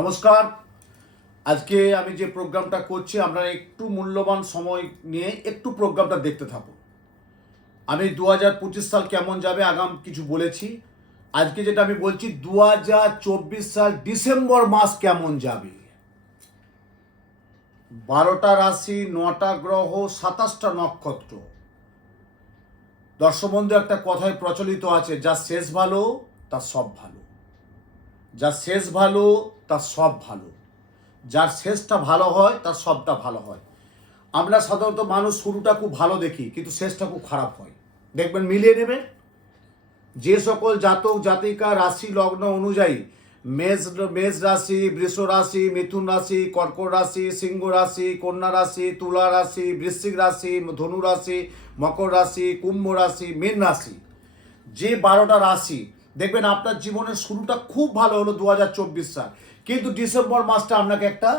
নমস্কার। আজকে আমি যে প্রোগ্রামটা করছি আপনারা একটু মূল্যবান সময় নিয়ে একটু প্রোগ্রামটা দেখতে থাকুন। আমি 2025 সাল কেমন যাবে আগাম কিছু বলেছি। আজকে যেটা আমি বলছি 2024 সাল ডিসেম্বর মাস কেমন যাবে। 12টা রাশি, 9টা গ্রহ, 27টা নক্ষত্র। দর্শক বন্ধু, একটা কথায় প্রচলিত আছে, যা শেষ ভালো তার সব ভালো। যা শেষ ভালো তার সব ভালো। যার শেষটা ভালো হয় তার সবটা ভালো হয়। আমরা সাধারণত মানুষ শুরুটা খুব ভালো দেখি, কিন্তু শেষটা খুব খারাপ হয়। দেখবেন, মিলিয়ে নেবে। যে সকল জাতক জাতিকা রাশি লগ্ন অনুযায়ী মেষ রাশি, বৃষ রাশি, মিথুন রাশি, কর্কট রাশি, সিংহ রাশি, কন্যা রাশি, তুলা রাশি, বৃশ্চিক রাশি, ধনু রাশি, মকর রাশি, কুম্ভ রাশি, মীন রাশি, যে 12টা রাশি দেখবেন আপনার জীবনের শুরুটা খুব ভালো হলো 2024 সাল, কিন্তু ডিসেম্বর মাসটা আপনাকে একটা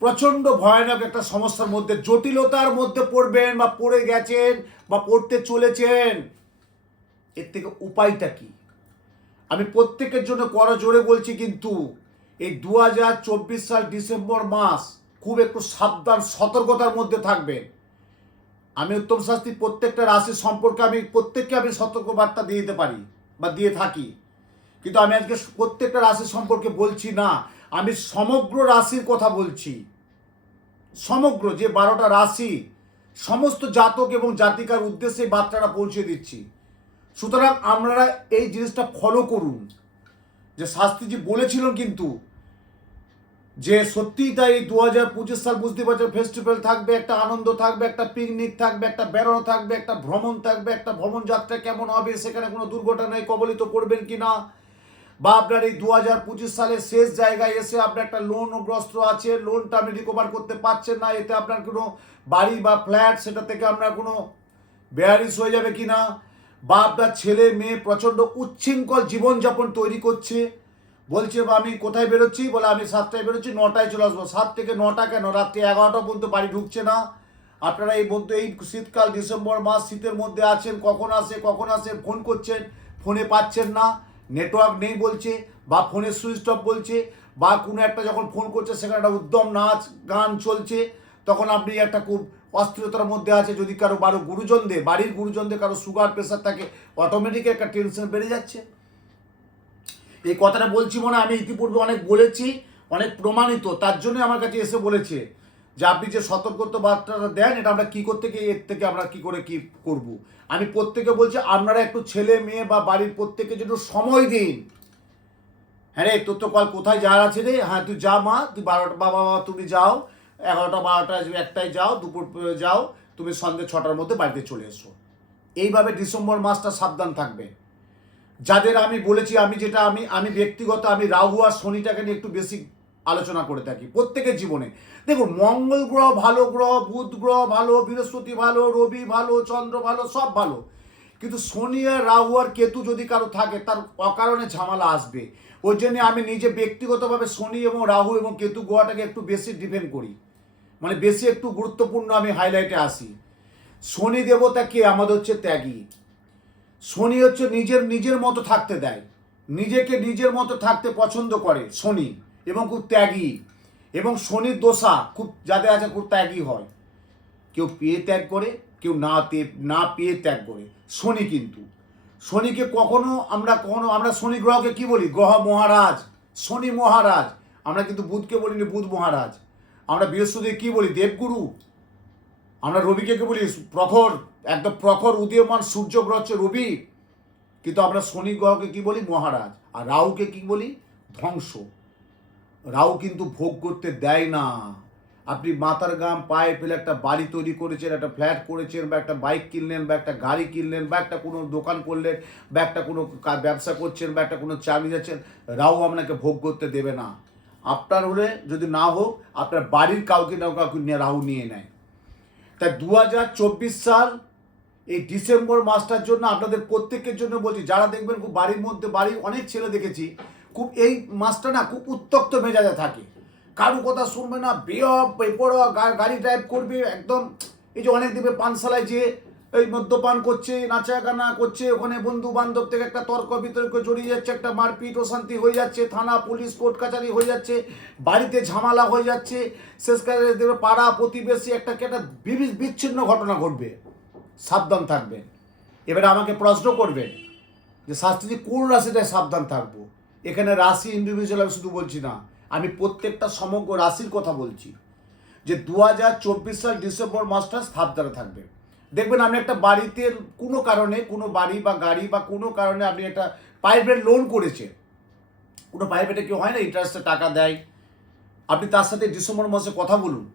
প্রচণ্ড ভয়ানক একটা সমস্যার মধ্যে, জটিলতার মধ্যে পড়বেন বা পড়ে গেছেন বা পড়তে চলেছেন। এর থেকে উপায়টা কি? আমি প্রত্যেকের জন্য করজোড়ে বলছি, কিন্তু এই 2024 সাল ডিসেম্বর মাস খুব একটু সাবধান সতর্কতার মধ্যে থাকবেন। আমি উত্তম শাস্ত্রী প্রত্যেকটা রাশি সম্পর্কে প্রত্যেককে আমি সতর্কবার্তা দিয়ে দিতে পারি বা দিয়ে থাকি, কিন্তু আমি আজকে প্রত্যেকটা রাশি সম্পর্কে বলছি না, আমি সমগ্র রাশির কথা বলছি। সমগ্র যে 12টা রাশি, সমস্ত জাতক এবং জাতিকার উদ্দেশ্যে এই বার্তাটা পৌঁছে দিচ্ছি। সুতরাং আপনারা এই জিনিসটা ফলো করুন, যে শাস্ত্রীজি বলেছিলেন কিন্তু, যে সত্যিই তাই 2025 সাল বুঝতে পারছেন, ফেস্টিভ্যাল থাকবে, একটা আনন্দ থাকবে, একটা পিকনিক থাকবে, একটা বেড়ানো থাকবে, একটা ভ্রমণ থাকবে, একটা ভ্রমণ যাত্রা কেমন হবে, সেখানে কোনো দুর্ঘটনায় কবলিত করবেন কিনা, বা আপনার এই 2025 সালের শেষ জায়গায় এসে আপনার একটা লোনগ্রস্ত আছে, লোনটা আপনি রিকভার করতে পারছেন না, এতে আপনার কোনো বাড়ি বা ফ্ল্যাট সেটা থেকে আপনার কোনো বেয়ারিশ হয়ে যাবে কিনা, বা আপনার ছেলে মেয়ে প্রচণ্ড উচ্ছৃঙ্খল জীবনযাপন তৈরি করছে, বলছে বা আমি কোথায় বেরোচ্ছি, বলে আমি 7টায় বেরোচ্ছি, 9টায় চলে আসবো। 7 থেকে 9টা কেন, রাত্রি 11টা পর্যন্ত বাড়ি ঢুকছে না। আপনারা এই মধ্যে এই শীতকাল ডিসেম্বর মাস, শীতের মধ্যে আছেন, কখন আসে ফোন করছেন, ফোনে পাচ্ছেন না, নেটওয়ার্ক নেই বলছে, বা ফোনে সুইচ অফ বলছে, বা কোনো একটা যখন ফোন করছে সেখানে একটা উদ্যম নাচ গান চলছে, তখন আপনি একটা খুব অস্থিরতার মধ্যে আছে। যদি কারো বাড়ির গুরুজনদের কারো সুগার প্রেশার থাকে, অটোমেটিক একটা টেনশন বেড়ে যাচ্ছে। এই কথাটা বলছি মনে আমি ইতিপূর্বে অনেক বলেছি, অনেক প্রমাণিত, তার জন্য আমার কাছে এসে বলেছে যে আপনি যে সতর্কতা বার্তাটা দেন, এটা আমরা কী করতে গিয়ে এর থেকে আমরা কী করে কী করব। আমি প্রত্যেকে বলছি, আপনারা একটু ছেলে মেয়ে বা বাড়ির প্রত্যেকে একটু সময় দিন। হ্যাঁ রে, তোর তো কল কোথায় যাওয়ার আছে রে, হ্যাঁ তুই যা মা, তুই 12টা, বাবা তুমি যাও, 11টা 12টা 1টায় যাও, দুপুর যাও, তুমি সন্ধ্যে 6টার মধ্যে বাড়িতে চলে এসো। এইভাবে ডিসেম্বর মাসটা সাবধান থাকবে। যাদের আমি বলেছি, আমি ব্যক্তিগত আমি রাহু আর শনিটাকে নিয়ে একটু বেশি আলোচনা করে থাকি প্রত্যেকের জীবনে। দেখুন, মঙ্গল গ্রহ ভালো গ্রহ, বুধ গ্রহ ভালো, বৃহস্পতি ভালো, রবি ভালো, চন্দ্র ভালো, সব ভালো, কিন্তু শনি আর রাহু আর কেতু যদি কারো থাকে, তার অকারণে ঝামেলা আসবে। ওই জন্য আমি নিজে ব্যক্তিগতভাবে শনি এবং রাহু এবং কেতু গ্রহটাকে একটু বেশি ডিপেন্ড করি, মানে বেশি একটু গুরুত্বপূর্ণ আমি হাইলাইটে আসি। শনি দেবতা কে? আমাদের হচ্ছে ত্যাগী। শনি হচ্ছে নিজের মতো থাকতে দেয়, নিজেকে নিজের মতো থাকতে পছন্দ করে শনি, এবং খুব ত্যাগী। এবং শনির দোষা খুব যাদের আছে, খুব ত্যাগী হয়। কেউ পেয়ে ত্যাগ করে, কেউ না পেয়ে ত্যাগ করে। শনি কিন্তু, শনিকে কখনো আমরা শনি গ্রহকে কি বলি? গ্রহ মহারাজ, শনি মহারাজ। আমরা কিন্তু বুধকে বলিনি বুধ মহারাজ। আমরা বৃহস্পতি কি বলি? দেবগুরু। আমরা রবিকে কি বলি? প্রখর, একদম প্রখর উদীয়মান সূর্য গ্রহ হচ্ছে রবি। কিন্তু আমরা শনি গ্রহকে কি বলি? মহারাজ। আর রাহুকে কি বলি? ধ্বংস। রাহু কিন্তু ভোগ করতে দেয় না। আপনি মাথার ঘাম পায়ে ফেলে একটা বাড়ি তৈরি করেছেন, একটা ফ্ল্যাট করেছেন, বা একটা বাইক কিনলেন, বা একটা গাড়ি কিনলেন, বা একটা কোনো দোকান করলেন, বা একটা কোনো ব্যবসা করছেন, বা একটা কোনো চাকরি যাচ্ছেন, রাহু আপনাকে ভোগ করতে দেবে না। আপনার হলে যদি না হোক, আপনার বাড়ির কাউকে না কাউকে নিয়ে রাহু নিয়ে নেয়। তাই 2024 সাল এই ডিসেম্বর মাসটার জন্য আপনাদের প্রত্যেকের জন্য বলছি, যারা দেখবেন খুব বাড়ির অনেক ছেলে দেখেছি, খুব এই মাসটা না খুব উত্তপ্ত মেজাজে থাকে, কারো কথা শুনবে না, বেপরোয়া গাড়ি ড্রাইভ করবে একদম। এই যে অনেক দেখবে পানশালায় যে এই মদ্যপান করছে, নাচাগানা করছে, ওখানে বন্ধু বান্ধব থেকে একটা তর্ক বিতর্ক জড়িয়ে যাচ্ছে, একটা মারপিট অশান্তি হয়ে যাচ্ছে, থানা পুলিশ কোর্ট কাছারি হয়ে যাচ্ছে, বাড়িতে ঝামেলা হয়ে যাচ্ছে, শেষকালে দেখবে পাড়া প্রতিবেশী একটা বিচ্ছিন্ন ঘটনা ঘটবে। সাবধান থাকবেন। এবারে আমাকে প্রশ্ন করবেন যে শাস্ত্রী কোন রাশিটায় সাবধান থাকবো। এখানে রাশি ইন্ডিভিজুয়াল আমি শুধু বলছি না, আমি প্রত্যেকটা সমগ্র রাশির কথা বলছি যে 2024 সাল ডিসেম্বর মাসটা সাবধানে থাকবে। দেখবেন আপনি একটা বাড়িতে কোনো কারণে, কোনো বাড়ি বা গাড়ি বা কোনো কারণে আপনি একটা প্রাইভেট লোন করেছেন, কোনো প্রাইভেটে কেউ হয় না ইন্টারেস্টে টাকা দেয়, আপনি তার সাথে ডিসেম্বর মাসে কথা বলুন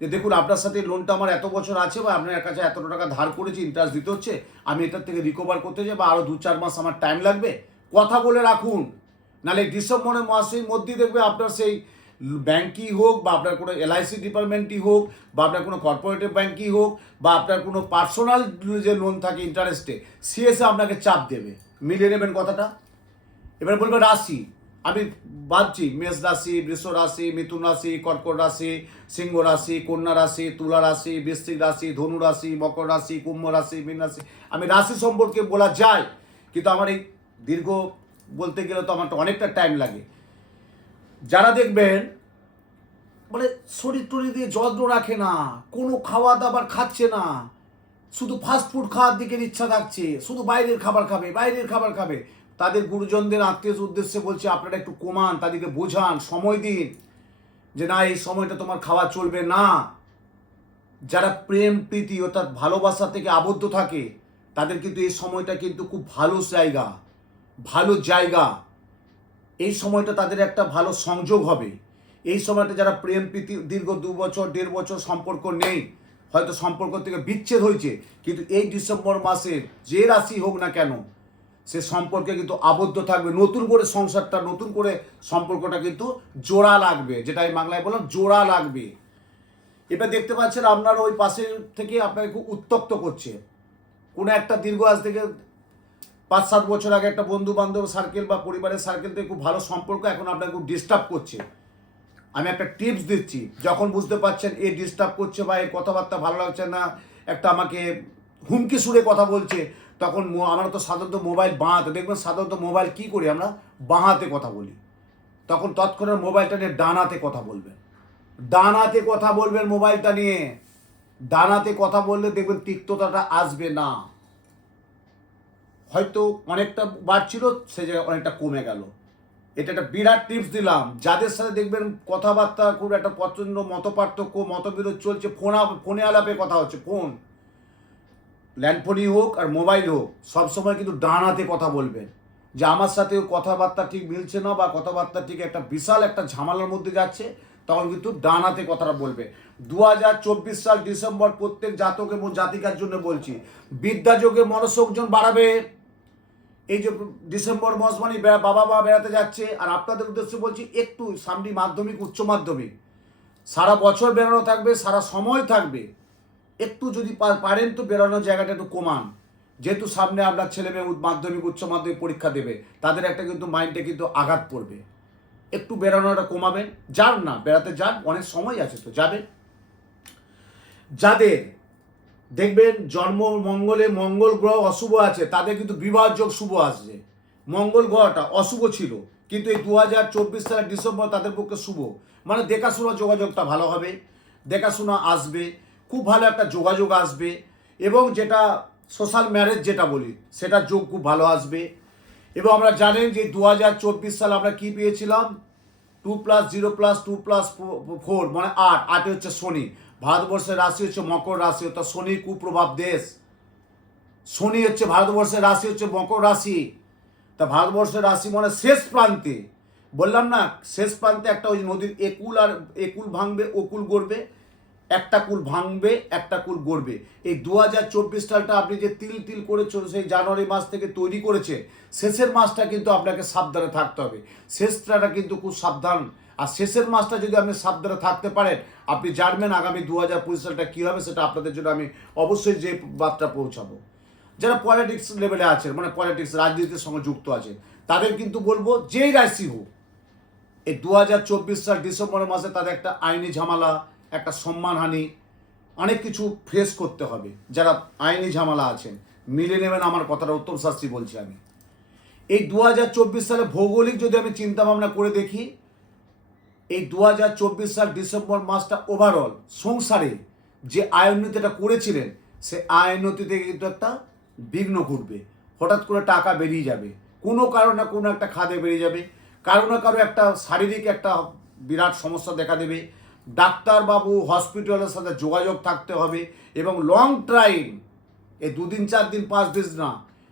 যে দেখুন আপনার সাথে লোনটা আমার এত বছর আছে বা আপনার কাছে এত টাকা ধার করেছি, ইন্টারেস্ট দিতে হচ্ছে, আমি এটার থেকে রিকভার করতে যাই বা আরও 2-4 মাস আমার টাইম লাগবে, কথা বলে রাখুন। নাহলে ডিসেম্বরের মাসের মধ্যেই দেখবে আপনার সেই ব্যাঙ্কই হোক বা আপনার কোনো এলআইসি ডিপার্টমেন্টই হোক বা আপনার কোনো কর্পোরেটিভ ব্যাঙ্কই হোক বা আপনার কোনো পার্সোনাল যে লোন থাকে ইন্টারেস্টে, সিএসএ আপনাকে চাপ দেবে। মিলিয়ে নেবেন কথাটা। এবার বলবে রাশি, আমি ভাবছি মেষ রাশি, বৃষ রাশি, মিথুন রাশি, কর্কট রাশি, সিংহ রাশি, কন্যা রাশি, তুলা রাশি, বৃশ্চিক রাশি, ধনু রাশি, মকর রাশি, কুম্ভ রাশি, মীন রাশি। আমি রাশি সম্পর্কে বলা যায়, কিন্তু আমার এই দীর্ঘ বলতে গেলে তো আমার তো অনেকটা টাইম লাগে। যারা দেখবেন মানে শরীর টরীর দিয়ে যত্ন রাখে না, কোনো খাওয়া দাবার খাচ্ছে না, শুধু ফাস্টফুড খাওয়ার দিকে ইচ্ছা থাকছে, শুধু বাইরের খাবার খাবে, বাইরের খাবার খাবে, তাদের গুরুজনদের আত্মীয় উদ্দেশ্যে বলছে আপনারা একটু কমান, তাদেরকে বোঝান, সময় দিন যে না এই সময়টা তোমার খাওয়া চলবে না। যারা প্রেম প্রীতি অর্থাৎ ভালোবাসা থেকে আবদ্ধ থাকে তাদের কিন্তু এই সময়টা কিন্তু খুব ভালো জায়গা, ভালো জায়গা। এই সময়টা তাদের একটা ভালো সংযোগ হবে। এই সময়টা যারা প্রেম প্রীতি দীর্ঘ 2 বছর 1.5 বছর সম্পর্ক নেই, হয়তো সম্পর্ক থেকে বিচ্ছেদ হয়েছে, কিন্তু এই ডিসেম্বর মাসে যে রাশি হোক না কেন সে সম্পর্কে কিন্তু আবদ্ধ থাকবে, নতুন করে সংসারটা, নতুন করে সম্পর্কটা কিন্তু জোড়া লাগবে, যেটা আমি বাংলায় বললাম জোড়া লাগবে। এবার দেখতে পাচ্ছেন আপনার ওই পাশে থেকে আপনাকে খুব উত্তপ্ত করছে, কোনো একটা দীর্ঘ আজ থেকে 5-7 বছর আগে একটা বন্ধু বান্ধব সার্কেল বা পরিবারের সার্কেল থেকে খুব ভালো সম্পর্ক এখন আপনাকে খুব ডিস্টার্ব করছে। আমি একটা টিপস দিচ্ছি, যখন বুঝতে পারছেন এ ডিস্টার্ব করছে বা এর কথাবার্তা ভালো লাগছে না, একটা আমাকে হুমকি সুরে কথা বলছে, তখন আমরা তো সাধারণত মোবাইল বাঁহাতে, দেখবেন সাধারণত মোবাইল কী করি আমরা বাঁহাতে কথা বলি, তখন তৎক্ষণাৎ মোবাইলটা নিয়ে ডানাতে কথা বলবেন, ডানাতে কথা বলবেন মোবাইলটা নিয়ে। ডানাতে কথা বললে দেখবেন তিক্ততাটা আসবে না, হয়তো অনেকটা বাড়ছিল সে জায়গায় অনেকটা কমে গেল। এটা একটা বিরাট টিপস দিলাম। যাদের সাথে দেখবেন কথাবার্তা খুব একটা প্রচণ্ড মতপার্থক্য মতবিরোধ চলছে, ফোনে আলাপে কথা হচ্ছে, ফোন ল্যান্ডফোনই হোক আর মোবাইল হোক, সবসময় কিন্তু ডানাতে কথা বলবেন যে আমার সাথে কথাবার্তা ঠিক মিলছে না বা কথাবার্তা ঠিক একটা বিশাল একটা ঝামেলার মধ্যে যাচ্ছে, তখন কিন্তু ডানাতে কথাটা বলবে। 2024 সাল ডিসেম্বর প্রত্যেক জাতক এবং জাতিকার জন্য বলছি, বিদ্যাযোগে মনোসংযোগ বাড়াবে। এই যে ডিসেম্বর মাস মানে বাবা মা বেড়াতে যাচ্ছে, আর আপনাদের উদ্দেশ্যে বলছি একটু সামনে মাধ্যমিক উচ্চ মাধ্যমিক সারা বছর বেরোনো থাকবে, সারা সময় থাকবে, একটু যদি পারেন তো বেরোনোর জায়গাটা একটু কমান, যেহেতু সামনে আপনার ছেলে মেয়ে মাধ্যমিক উচ্চ মাধ্যমিক পরীক্ষা দেবে, তাদের একটা কিন্তু মাইন্ডে কিন্তু আঘাত পড়বে, একটু বেরোনোটা কমাবেন। যান না বেড়াতে যান, অনেক সময় আছে তো যাবেন। যাদের দেখবেন জন্ম মঙ্গলে মঙ্গল গ্রহ অশুভ আছে তাদের কিন্তু বিবাহ যোগ শুভ আসছে। মঙ্গল গ্রহটা অশুভ ছিল, কিন্তু এই 2024 সালের ডিসেম্বর তাদের পক্ষে শুভ, মানে দেখাশোনা যোগাযোগটা ভালো হবে, দেখাশোনা আসবে, খুব ভালো একটা যোগাযোগ আসবে, এবং যেটা সোশ্যাল ম্যারেজ যেটা বলি সেটা যোগ খুব ভালো আসবে। এবং আমরা জানেন যে 2024 সালে আমরা কি পেয়েছিলাম, 2+0+2+4 মানে 8 হচ্ছে শনি। ভারতবর্ষের রাশি হচ্ছে মকর রাশি, অর্থাৎ শনির কুপ্রভাব দেশ। শনি হচ্ছে ভারতবর্ষের রাশি হচ্ছে মকর রাশি। তা ভারতবর্ষের রাশি মানে শেষ প্রান্তে, বললাম না শেষ প্রান্তে একটা ওই নদীর একুল আর একুল ভাঙবে ওকুল গড়বে, একটা কুল ভাঙবে একটা কুল গড়বে। এই 2024 সালটা আপনি যে তিল তিল করে সেই জানুয়ারি মাস থেকে তৈরি করেছে, শেষের মাসটা কিন্তু আপনাকে সাবধানে থাকতে হবে, শেষটা কিন্তু খুব সাবধান। আর শেষের মাসটা যদি আপনি সাবধানে থাকতে পারেন, আপনি জানবেন আগামী 2025 সালটা কী হবে। সেটা আপনাদের জন্য আমি অবশ্যই যে বার্তা পৌঁছাবো, যারা পলিটিক্স লেভেলে আছেন, মানে পলিটিক্স রাজনীতির সঙ্গে যুক্ত আছে, তাদের কিন্তু বলবো যেই রাশি হোক, এই 2024 সাল ডিসেম্বর মাসে তাদের একটা আইনি ঝামেলা, একটা সম্মানহানি, অনেক কিছু ফেস করতে হবে। যারা আইনি ঝামেলা আছেন মিলে নেবেন আমার কথাটা, উত্তম শাস্ত্রী বলছি আমি। এই 2024 সালে ভৌগোলিক যদি আমি চিন্তা ভাবনা করে দেখি, এই 2024 সাল ডিসেম্বর মাসটা ওভারঅল সংসারে যে আয়োন্নতিটা করেছিলেন, সে আয়োন্নতি থেকে কিন্তু একটা বিঘ্ন ঘটবে। হঠাৎ করে টাকা বেরিয়ে যাবে, কোনো কারো না কোনো একটা খাদে বেরিয়ে যাবে, কারো না কারো একটা শারীরিক একটা বিরাট সমস্যা দেখা দেবে। ডাক্তারবাবু হসপিটালের সাথে যোগাযোগ থাকতে হবে, এবং লং টাইম, এই 2 দিন 4 দিন 5 দিন না,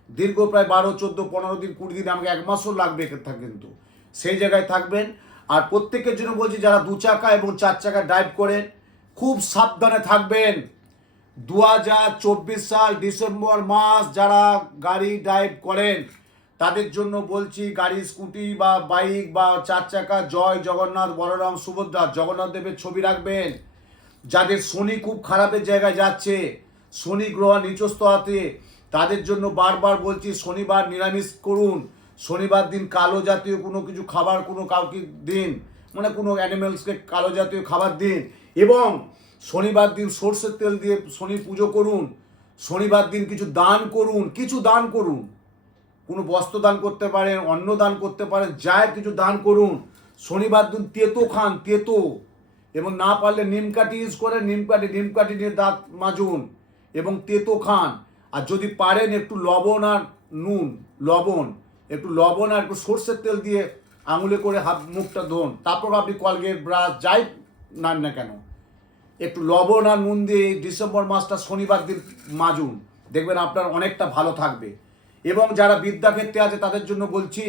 দীর্ঘ প্রায় 12, 14, 15 দিন, 20 দিন, আমাকে 1 মাসও লাগবে কিন্তু সেই জায়গায় থাকবেন। আর প্রত্যেকের জন্য বলছি, যারা 2 চাকা এবং 4 চাকা ড্রাইভ করেন খুব সাবধানে থাকবেন। 2024 সাল ডিসেম্বর মাস যারা গাড়ি ড্রাইভ করেন তাদের জন্য বলছি, গাড়ি, স্কুটি বা বাইক বা 4 চাকা, জয় জগন্নাথ, বলরাম, সুভদ্রা, জগন্নাথ দেবের ছবি রাখবেন। যাদের শনি খুব খারাপের জায়গায় যাচ্ছে, শনি গ্রহ নিচস্থ আছে, তাদের জন্য বারবার বলছি শনিবার নিরামিষ করুন। শনিবার দিন কালো জাতীয় কোনো কিছু খাবার কোনো কাউকে দিন, মানে কোনো অ্যানিমেলসকে কালো জাতীয় খাবার দিন। এবং শনিবার দিন সর্ষের তেল দিয়ে শনি পুজো করুন। শনিবার দিন কিছু দান করুন, কিছু দান করুন, কোনো বস্ত্র দান করতে পারেন, অন্ন দান করতে পারেন, যায় কিছু দান করুন। শনিবার দিন তেতো খান, তেতো, এবং না পারলে নিমকাঠি ইউজ করে, নিমকাঠি নিয়ে দাঁত মাজুন এবং তেতো খান। আর যদি পারেন একটু লবণ আর নুন, একটু লবণ আর একটু সর্ষের তেল দিয়ে আঙুলে করে হাত মুখটা ধোন, তারপর আপনি কলগেট ব্রাশ যাই নেন না কেন, একটু লবণ আর নুন দিয়ে ডিসেম্বর মাসটা শনিবার দিন মাজুন, দেখবেন আপনার অনেকটা ভালো থাকবে। এবং যারা বিদ্যাক্ষেত্রে আছে তাদের জন্য বলছি,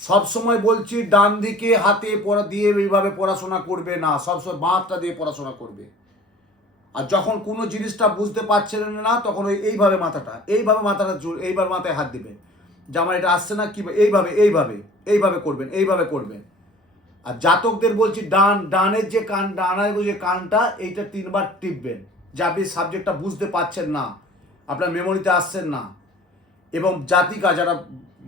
সবসময় বলছি ডান দিকে হাতে পড়া দিয়ে এইভাবে পড়াশোনা করবে না, সবসময় বাঁধটা দিয়ে পড়াশোনা করবে। আর যখন কোনো জিনিসটা বুঝতে পারছেন না, তখন এইভাবে মাথাটা এইবার মাথায় হাত দিবেন, যে আমার এটা আসছে না, কি এইভাবে করবেন। আর জাতকদের বলছি, ডানের যে কানটা এইটা 3 বার টিপবেন, যে আপনি সাবজেক্টটা বুঝতে পারছেন না, আপনার মেমোরিতে আসছেন না। এবং জাতিকা, যারা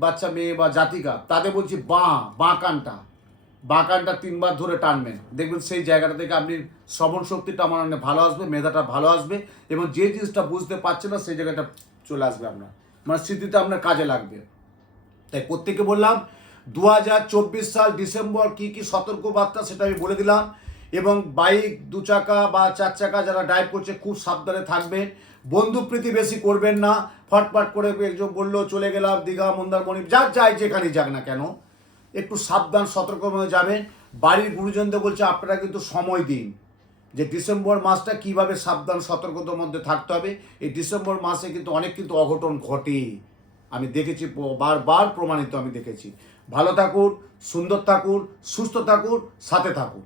বাচ্চা মেয়ে বা জাতিকা, তাদের বলছি বাঁ কানটা 3 বার ধরে টানবেন, দেখবেন সেই জায়গাটা থেকে আপনি শ্রবণ শক্তিটা আমার অনেক ভালো আসবে, মেধাটা ভালো আসবে, এবং যে জিনিসটা বুঝতে পারছেন না সেই জায়গাটা চলে আসবে আপনার, মানে স্মৃতিতে আপনার কাজে লাগবে। তাই প্রত্যেকে বললাম 2024 সাল ডিসেম্বর কি সতর্কবার্তা সেটা আমি বলে দিলাম। এবং বাইক, 2 চাকা বা 4 চাকা যারা ড্রাইভ করছে খুব সাবধানে থাকবেন। বন্ধুপ্রীতি বেশি করবেন না, ফটফট করে একজন বললো চলে গেলাম দীঘা, মন্দারমণি, যাই যেখানে যাক না কেন, একটু সাবধান সতর্কভাবে যাবেন। বাড়ির গুরুজনদের বলছে আপনারা কিন্তু সময় দিন, যে ডিসেম্বর মাসটা কিভাবে সাবধান সতর্কতার মধ্যে থাকতে হবে। এই ডিসেম্বর মাসে কিন্তু অনেক অঘটন ঘটে, আমি দেখেছি, বারবার প্রমাণিত আমি দেখেছি। ভালো থাকুন, সুন্দর থাকুন, সুস্থ থাকুন, সাথে থাকুন।